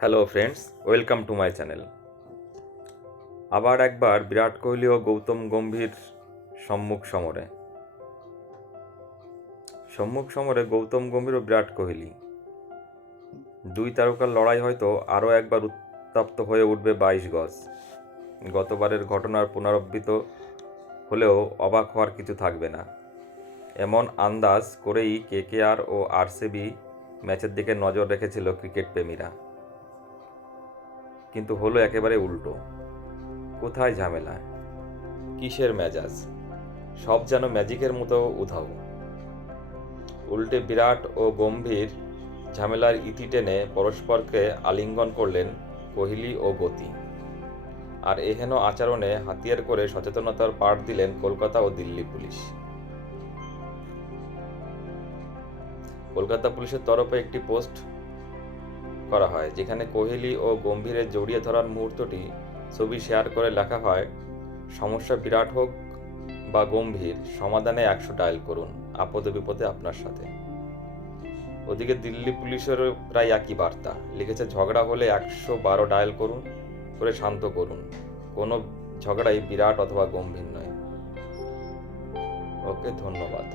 Hello friends welcome to my channel আবার একবার বিরাট কোহলি ও গৌতম গম্ভীর সম্মুখ সমরে। সম্মুখ সমরে গৌতম গম্ভীর ও বিরাট কোহলি। দুই তারকার লড়াই হয়তো আরও একবার উত্তপ্ত হয়ে উঠবে বাইশ গজ। গতবারের ঘটনার পুনরাবৃত হলেও অবাক হওয়ার কিছু থাকবে না। এমন আন্দাজ করেই কেকেআর ও আরসিবি ম্যাচের দিকে নজর রেখেছিল ক্রিকেট প্রেমীরা। কিন্তু হলো একেবারে উল্টো। কোথায় ঝামেলা? কিসের মেজাজ? সব যেন ম্যাজিকের মতো উধাও। উল্টে বিরাট ও গম্ভীর ঝামেলার ইতি টেনে পরস্পরকে আলিঙ্গন করলেন কোহলি ও গতি। আর এহেন আচরণে হাতিয়ার করে সচেতনতার পাঠ দিলেন কলকাতা ও দিল্লি পুলিশ। কলকাতা পুলিশের তরফে একটি পোস্ট করা হয়, যেখানে কোহলি ও গম্ভীরের জড়িয়ে ধরার মুহূর্তটি ছবি শেয়ার করে লেখা হয়, সমস্যা বিরাট হোক বা গম্ভীর, সমাধানে একশো ডায়াল করুন আপদে বিপদে আপনার সাথে। ওদিকে দিল্লি পুলিশেরও প্রায় একই বার্তা, লিখেছে, ঝগড়া হলে একশো বারো ডায়াল করুন, করে শান্ত করুন, কোনো ঝগড়াই বিরাট অথবা গম্ভীর নয়। ওকে, ধন্যবাদ।